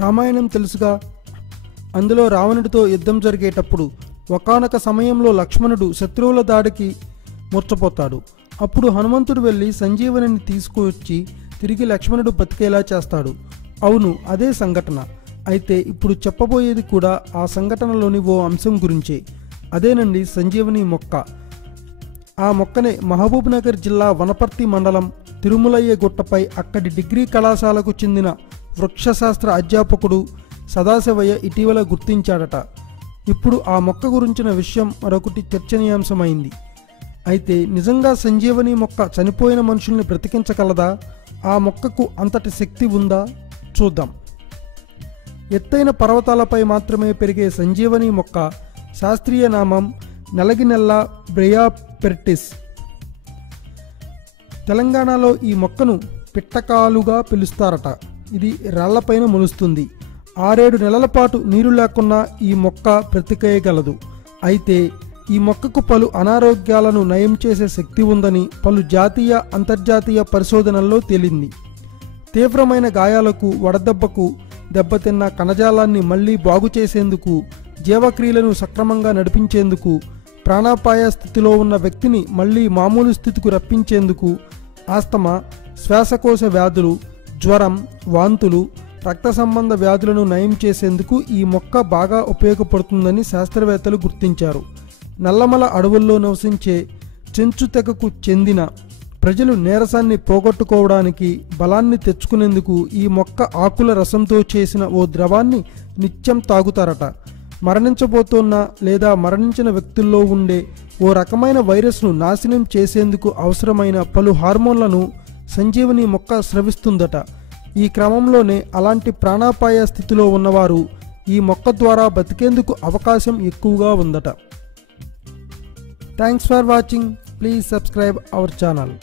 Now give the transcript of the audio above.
రామాయణం తెలుసుగా. అందులో రావణుడితో యుద్ధం జరిగేటప్పుడు ఒకానొక సమయంలో లక్ష్మణుడు శత్రువుల దాడికి మూర్ఛపోతాడు. అప్పుడు హనుమంతుడు వెళ్ళి సంజీవనిని తీసుకువచ్చి తిరిగి లక్ష్మణుడు బతికేలా చేస్తాడు. అవును, అదే సంఘటన. అయితే ఇప్పుడు చెప్పబోయేది కూడా ఆ సంఘటనలోని ఓ అంశం గురించే. అదేనండి సంజీవని మొక్క. ఆ మొక్కనే మహబూబ్ నగర్ జిల్లా వనపర్తి మండలం తిరుమలయ్య గుట్టపై అక్కడి డిగ్రీ కళాశాలకు చెందిన వృక్షశాస్త్ర అధ్యాపకుడు సదాశివయ్య ఇటీవల గుర్తించాడట. ఇప్పుడు ఆ మొక్క గురించిన విషయం మరొకటి చర్చనీయాంశమైంది. అయితే నిజంగా సంజీవని మొక్క చనిపోయిన మనుషుల్ని బ్రతికించగలదా? ఆ మొక్కకు అంతటి శక్తి ఉందా? చూద్దాం. ఎత్తైన పర్వతాలపై మాత్రమే పెరిగే సంజీవని మొక్క శాస్త్రీయ నామం నెలగినెల్లా బ్రయాపెర్టిస్. తెలంగాణలో ఈ మొక్కను పిట్టకాలుగా పిలుస్తారట. ఇది రాళ్లపైన మొలుస్తుంది. 6-7 నెలల పాటు నీరు లేకున్నా ఈ మొక్క బ్రతికేయగలదు. అయితే ఈ మొక్కకు పలు అనారోగ్యాలను నయం చేసే శక్తి ఉందని పలు జాతీయ అంతర్జాతీయ పరిశోధనల్లో తేలింది. తీవ్రమైన గాయాలకు, వడదెబ్బకు, దెబ్బతిన్న కణజాలాన్ని మళ్లీ బాగు చేసేందుకు, జీవక్రియలను సక్రమంగా నడిపించేందుకు, ప్రాణాపాయ స్థితిలో ఉన్న వ్యక్తిని మళ్లీ మామూలు స్థితికి రప్పించేందుకు, ఆస్తమా, శ్వాసకోశ వ్యాధులు, జ్వరం, వాంతులు, రక్త సంబంధ వ్యాధులను నయం చేసేందుకు ఈ మొక్క బాగా ఉపయోగపడుతుందని శాస్త్రవేత్తలు గుర్తించారు. నల్లమల అడవుల్లో నివసించే చెంచు తెగకు చెందిన ప్రజలు నీరసాన్ని పోగొట్టుకోవడానికి, బలాన్ని తెచ్చుకునేందుకు ఈ మొక్క ఆకుల రసంతో చేసిన ఓ ద్రవాన్ని నిత్యం తాగుతారట. మరణించబోతున్న లేదా మరణించిన వ్యక్తుల్లో ఉండే ఓ రకమైన వైరస్ను నాశనం చేసేందుకు అవసరమైన పలు హార్మోన్లను సంజీవని మొక్క స్రవిస్తుందట. ఈ క్రమంలోనే అలాంటి ప్రాణాపాయ స్థితిలో ఉన్నవారు ఈ మొక్క ద్వారా బతికేందుకు అవకాశం ఎక్కువగా ఉందట. Thanks for watching. Please subscribe our channel.